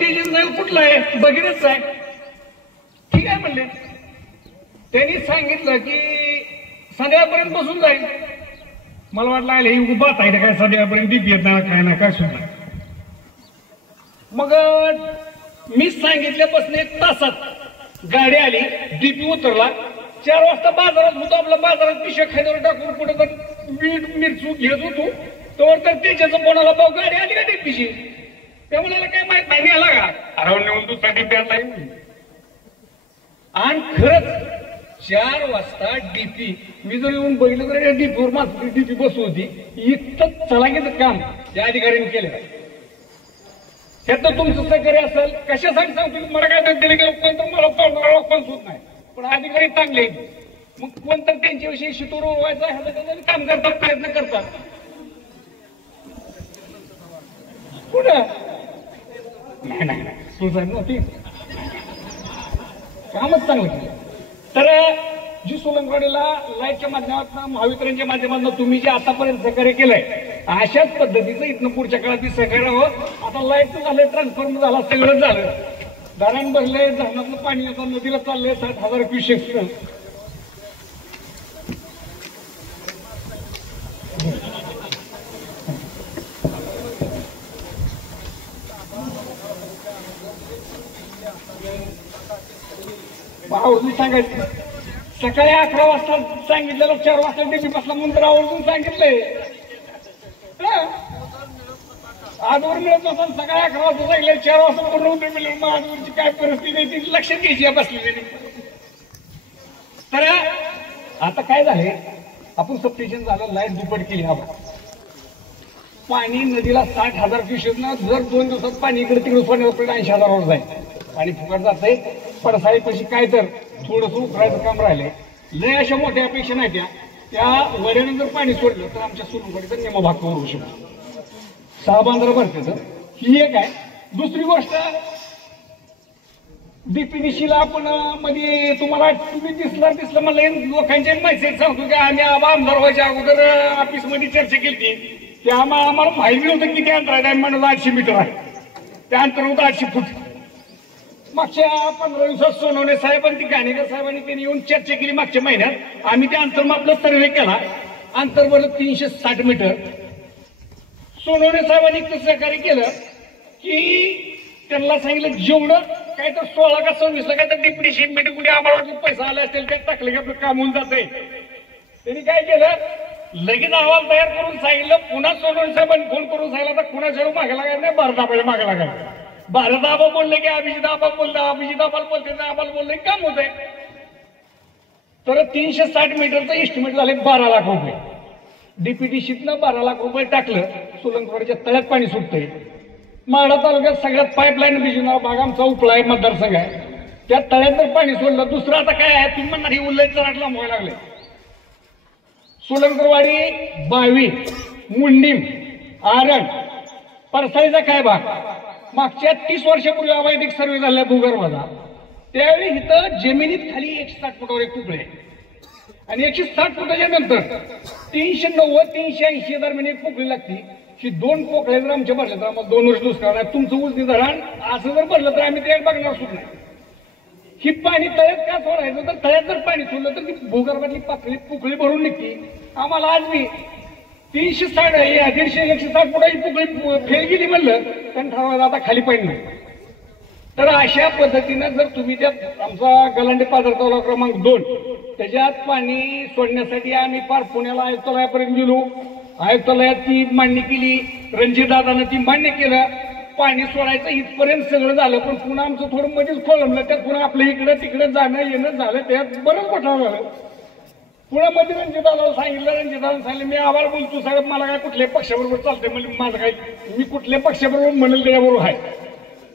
तेजस जाईल कुठला आहे बघितच आहे ठीक आहे म्हणले. त्यांनी सांगितलं की संध्याकाळपर्यंत बसून जाईल. मला वाटलं हे उभाच आहे काय संध्याकाळपर्यंत डीपी येत नाही काय ना काय सुद्धा. मग मी सांगितल्यापासून 1 तासात गाडी आली डीपी उतरला. 4 वाजता बाजारात होतो आपला बाजारात पिशव्या खायवर टाकून कुठं तर मीठ मिरचू घेत होतो तर त्याच्याचं कोणाला भाऊ गाडी आली का डीपीची. त्यामुळे काय माहित नाही आला का हरवून नेऊन दुसरा डीपी आणला. आणि खरंच 4 वाजता डीपी मी जर येऊन बघितलं तर डीपीवर माझी डीपी बसू होती. इतकं चलाकीचं काम त्या अधिकाऱ्यांनी केलं. त्यात तुमचं सहकार्य असेल कशासाठी सांगतो मला काय दिले की कोण तर मला पण होत नाही पण अधिकारी चांगले मग कोण तर त्यांच्याविषयी शितूर व्हायचा ह्याचं काम करतात प्रयत्न करतात. कुठं नाही नाही तुझं नव्हती कामच चांगलं केलं. तर जी सोलंकवाडीला लाईटच्या माध्यमातून महावितरणच्या माध्यमातून तुम्ही जे आतापर्यंत सहकार्य केलंय अशाच पद्धतीचं इथनं पुढच्या काळात सहकार्य हवं. आता लाईटचं झालं ट्रान्सफॉर्मर झाला सगळंच झालं. धरण भरले धरणातलं पाणी आता नदीला चाललंय 60,000 क्युसेक्स. आवर्जून सांगायचं सकाळी 11 वाजता सांगितलेलं 4 वाजता डीपी बसला म्हणून तर आवर्जून सांगितलंय. आजवर मिळत नसेल सकाळी 11 वाजता सांगितलं 4 वाजता पूर्ण होते मिळून मग आजवरची काय परिस्थिती आहे ती लक्षात घ्यायची बसलेली. तर आता काय झाले आपण सबस्टेशन झालं लाईट दुप्पट केली. हवा पाणी नदीला 60,000 क्युसेक ना जर 2 दिवसात पाणी इकडे तिकडे सोडण्यापर्यंत 80,000 जाईल. पाणी फुकट जात पडसाळी पैसे काय तर थोडंसं उकरायचं काम राहिले. लय अशा मोठ्या अपेक्षा नाही त्या वड्याने जर पाणी सोडलं तर आमच्या सोलूकडे तर नेमा भाग करू शकतो. 6 बांद्रा भरते तर ही एक आहे. दुसरी गोष्ट डीपीडीसीला आपण मध्ये तुम्हाला तुम्ही दिसलं मला लोकांचे मेसेज सांगतो की आम्ही आमदार व्हायच्या अगोदर ऑफिस मध्ये चर्चा केली की आम्हाला माहिती नव्हतं किती अंतर आहे. म्हणून 800 मीटर आहे त्या अंतर होतं 800 फूट. मागच्या 15 दिवसात सोनवणे साहेब आणि ती गाणेकर साहेबांनी त्यांनी येऊन चर्चा केली. मागच्या महिन्यात आम्ही त्या अंतरमापला सर्वे केला. अंतर भरलं 360 मीटर. सोनवणे साहेबांनी सहकार्य केलं की त्यांना सांगितलं जेवढं काय तर 16 का 26 काय तर डिप्रेशन मीटिंग कुठे आम्हाला पैसा आले असतील त्यात टाकले की आपलं काम होऊन जाते. त्यांनी काय केलं लगेच अहवाल तयार करून सांगितलं. पुन्हा सोनवणे साहेबांनी फोन करून सांगितलं तर कुणा जरूर मागे लागायचं नाही भारताबाई मागे लागायचं. भारत आबा बोलले की अभिजित आबा बोलला अभिजित आबाला बोलते आबाला बोलले काम होत आहे. तर 360 मीटरचं एस्टिमेट झाले 12 लाख रुपये. डीपीडीसीतनं 12 लाख रुपये टाकलं. सोलंकवाडीच्या तळ्यात पाणी सुटतंय. माढा तालुक्यात सगळ्यात पाईपलाईन बिजूनार भाग आमचा उपला आहे मतदारसंघ आहे. त्या तळ्यात जर पाणी सोडलं दुसरं आता काय आहे तुम्ही म्हणणार ही उल्लेख चराट लांब व्हायला लागले. सोलंकरवाडी 22 मुंडीम आरण परसाईचा काय भाग मागच्या 30 वर्षापूर्वी अवैधिक सर्वे झाला भूगर्भाचा. त्यावेळी इथं जमिनीत खाली 160 फुटावर एक पुकळे आणि 160 फुटाच्या नंतर 390-380 दरम्यान एक पोकळी लागते. ही 2 पोकळे जर आमच्या भरल्या तर आम्हाला 2 वर्ष दुष्काळ आहे. तुमचं उजनी धरण असं जर भरलं तर आम्ही त्यात बघणार सुद्धा. ही पाणी तळ्यात का सोडायचं तर तळ्यात जर पाणी सोडलं तर ती भूगर्भातली पातळी पोकळी भरून निघते. आम्हाला आज मी 160 फुटाची पोकळी फेल गेली म्हणलं कारण ठरवायला आता खाली पाणी नाही. तर अशा पद्धतीनं जर तुम्ही त्यात आमचा गलांडे पाझर तलाव क्रमांक 2 त्याच्यात पाणी सोडण्यासाठी आम्ही पार पुण्याला आयुक्तालयापर्यंत गेलो. आयुक्तालयात ती मान्य केली. रणजितदादानं ती मान्य केलं. पाणी सोडायचं इथपर्यंत सगळं झालं पण पुन्हा आमचं थोडं मध्येच खोळंबलं. त्यात पुन्हा आपलं इकडं तिकडं जाणं येणं झालं त्यात बरंच घोटाळा झालं. पुन्हा मध्ये रणजितदादाला सांगितलं. रणजितदादाला सांगितलं मी आभार बोलतो साहेब मला काय कुठल्याही पक्षाबरोबर चालतंय म्हणजे माझं काय मी कुठल्याही पक्षाबरोबर म्हणेल त्याच्याबरोबर आहे.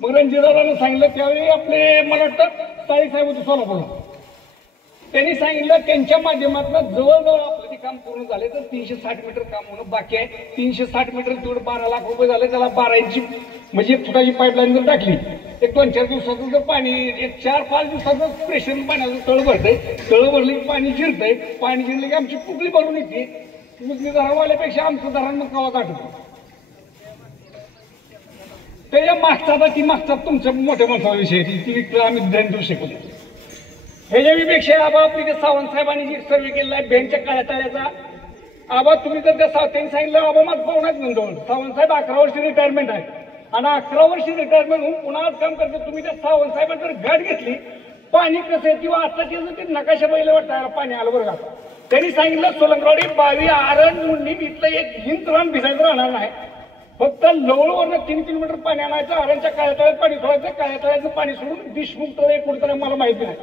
मग रणजितदादानं सांगितलं त्यावेळी आपले मला वाटतं ताई साहेब होते सोलापूरला. त्यांनी सांगितलं त्यांच्या माध्यमातून जवळजवळ आपलं ते काम पूर्ण झाले तर 360 मीटर काम होणं बाकी आहे. 360 मीटर तेवढं 12 लाख रुपये झाले. त्याला 12 इंची म्हणजे 1 फुटाची पाईपलाईन जर टाकली एक 2-4 दिवसाचं जर पाणी एक 4-5 दिवसाचं प्रेशर पाण्याचं तळ भरतंय. तळ भरलं की पाणी जिरतंय. पाणी जिरलं की आमची पुकळी भरून येते. उजनी धरणवाल्यापेक्षा आमचं धरण मग कवा गाठत. त्याच्या मागचा ती मागचा तुमच्या मोठ्या माणसाचा विषय ती आम्ही ध्यान देऊ शकतो. ह्याच्यापेक्षा आबा आपली सावंत साहेबांनी जी सर्वे केलेला आहे बँकच्या काळ्या ताळ्याचा, आबा तुम्ही जर त्या त्यांनी सांगितलं आबा माझं पाहुणाच नोंदवलं. सावंत साहेब 11 वर्षी रिटायरमेंट आहे आणि 11 वर्षी रिटायरमेंट होऊन पुन्हा काम करते. तुम्ही त्या सावंत साहेबांनी जर गाठ घेतली पाणी कसं आहे किंवा आता ते नकाशा पहिलं वाटतं पाणी आलं बरं का. त्यांनी सांगितलं सोलंकरवाडी, बावी, आरण, मुंडी इथलं एक हिंद रान भिजायचं राहणार नाही. फक्त लवळवरनं 3 किलोमीटर पाणी आणायचं, आरणच्या काळ्या तळ्यात पाणी सोडायचं, काळ्या तळ्याचं पाणी सोडून देशमुख तळे कुठं मला माहिती नाही.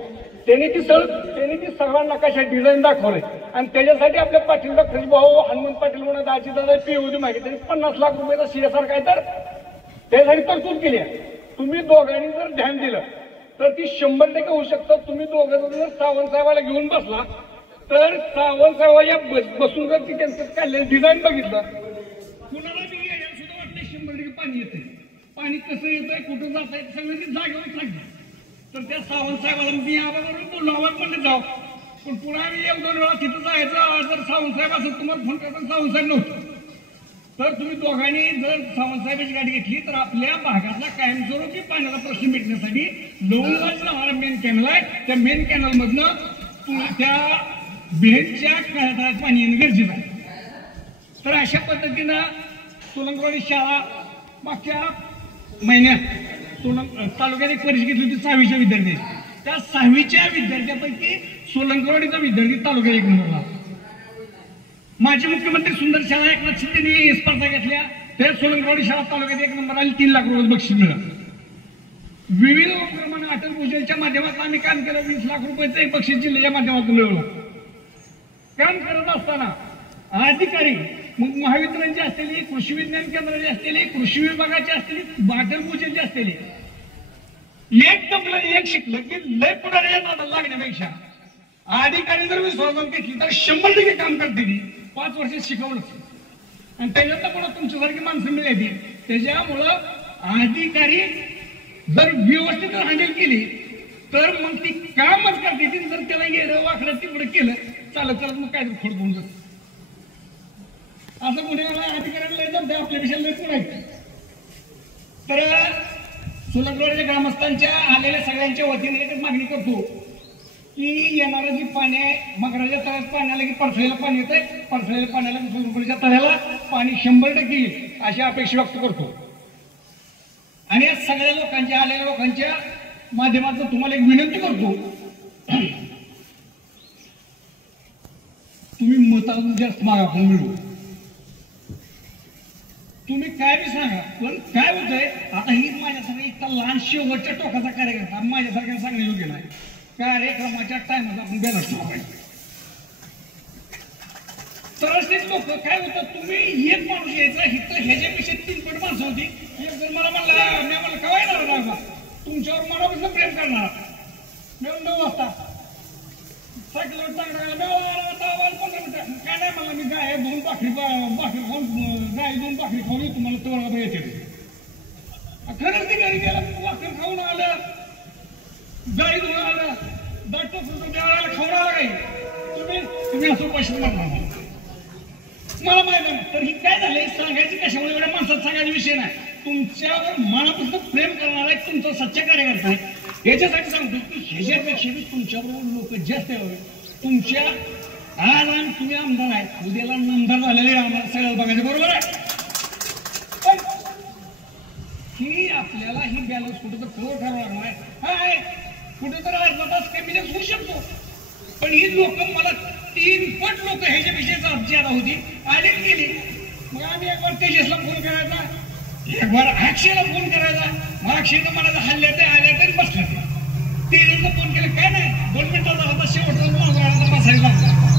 त्यांनी ती सगळा नकाशा डिझाईन दाखवलंय आणि त्याच्यासाठी आपल्या पाटील डॉक्टर भाऊ हनुमंत पाटील म्हणून दादा पीओडी मागितली. त्यांनी 50 लाख रुपयाचा CSR काय तर त्यासाठी तरतूद केली आहे. तुम्ही दोघांनी जर ध्यान दिलं तर ती 100% होऊ शकतं. तुम्ही दोघं जर सावंत साहेबाला घेऊन बसला तर सावंत साहेबाच्या बसून जर ती त्यांचं काढलेलं डिझाईन बघितलं कुणाला बी यायला सुद्धा वाटतं 100% पाणी येतंय. पाणी कसं येतंय कुठं जात आहे सगळं ती जागेवर सांगतात. तर त्या सावंत साहेबाला मी याबरोबर बोललो आवाज म्हणलं जाऊ, पण पुन्हा आम्ही 1-2 वेळा तिथं जायचं. जर सावंत साहेब असं तुम्हाला फोन करता सावंत साहेब नव्हतं तर तुम्ही दोघांनी जर सावंत साहेबांची गाडी घेतली तर आपल्या भागातला कायमस्वरूपी पाण्याचा प्रश्न मिटण्यासाठी लवंगाचा मेन कॅनल आहे, त्या मेन कॅनल मधनं त्या बेहच्या काळात पाणी येणं गरजेचं आहे. तर अशा पद्धतीनं सोलंकरवाडी शाळा मागच्या महिन्यात तालुक्यात एक परीक्षा घेतली होती 6वीच्या विद्यार्थी. त्या 6वीच्या विद्यार्थ्यापैकी सोलंकरवाडीचा विद्यार्थी तालुक्यात 1 नंबरला. माजी मुख्यमंत्री सुंदर शाळा एकनाथ शिंदेनी स्पर्धा घेतल्या, त्या सोलंकरवाडी शाळा तालुक्यात 1 नंबर आली, 3 लाख रुपये बक्षीस मिळालं. विविध उपक्रमाने अटल भूजलच्या माध्यमातून आम्ही काम केलं, 20 लाख रुपयाचं एक बक्षीस जिल्ह्याच्या माध्यमातून मिळवलं. काम करत असताना अधिकारी मग महावितरणची असलेली, कृषी विज्ञान केंद्राची असलेली, कृषी विभागाची असलेली, अटल भूजलची असलेली एक तपलं एक शिकलं की लय पुढे लागण्यापेक्षा अधिकारी जर विश्वासात घेतली तर 100% काम करते. 5 वर्ष शिकवलं आणि त्याच्यातनं पण तुमच्यासारखी माणसं मिळाली. त्याच्यामुळं अधिकारी जर व्यवस्थित हँडल केली तर मग ती कामच करते. जर त्याला गेलं वाकडं तिकडं केलं चालत चालत मग काय खोड होऊन जात. असं कुठे अधिकाऱ्यांना जमते आपल्यापेक्षा लय पुढे. तर सोलंकरवाडीच्या ग्रामस्थांच्या आलेल्या सगळ्यांच्या वतीने एकच मागणी करतो की येणारं जी पाणी आहे मगराच्या तळ्यात पाणी आलं की परसळीला पाणी येतंय, परसळीला पाण्याला सोलंकरवाडीच्या तळ्याला पाणी 100% येईल अशी अपेक्षा व्यक्त करतो. आणि या सगळ्या लोकांच्या आलेल्या लोकांच्या माध्यमातून तुम्हाला एक विनंती करतो, तुम्ही मतातून जास्त मागा आपण मिळू. तुम्ही काय बी सांगा, पण काय होतंय आता ही माझ्यासारखा इतका लहान शेवटच्या टोकाचा कार्यक्रम माझ्यासारख्या सांगणे योग्य नाही. कार्यक्रमाच्या टायमाला आपण बॅलन्स ठेवला पाहिजे. तर असेच लोक काय होतं, तुम्ही एक माणूस यायचा इथं ह्याच्यापेक्षा 3 पट माणसं होती. एक जर मला म्हणला मी आम्हाला कवाय ना तुमच्यावर मनापासून प्रेम करणार मी 9 वाजता सायकलवर चांगला 15 मिनिटं काय नाही म्हणलं मी गाय 2 भाकरी खाऊन गाय 2 भाकरी खाऊन तुम्हाला तोडा येते. खरंच ते घरी गेला भाकरी खाऊन आलं, गाई धुवून आलं, दाट वेळेला खाऊन आला काही तुम्ही असं पैसे मारणार मला माहित नाही. तर ही काय झालंय सांगायची कशामुळे एवढ्या माणसात सांगायचा विषय नाही. तुमच्यावर मनापासून प्रेम करणार आहे, तुमचा सच्चा कार्यकर्ता आहे. याच्यासाठी सांगतो की ह्याच्यापेक्षा तुमच्याबरोबर लोक जास्त यावे. तुमच्या आज तुम्ही आमदार आहे, उद्याला आमदार झालेले आमदार सगळ्याला बघायचं बरोबर आहे. पण ही आपल्याला ही बॅलन्स कुठं तर फ्लो ठरावं लागणार आहे. कुठं तर अर्धा तास कमी जास्त होऊ शकतो, पण ही लोक मला 3 पट लोक ह्याच्यापेक्षा ज्यादा होती आली गेली. मग आम्ही एक बार तेजसला फोन करायचा, एक बार अक्षयला फोन करायचा. मग अक्षयचं मला हल्ल्यात आल्या तरी बसलं. तेजसला फोन केलं काय नाही 2 मिनिटाचा होता शेवटचा माझा बसायला लागला.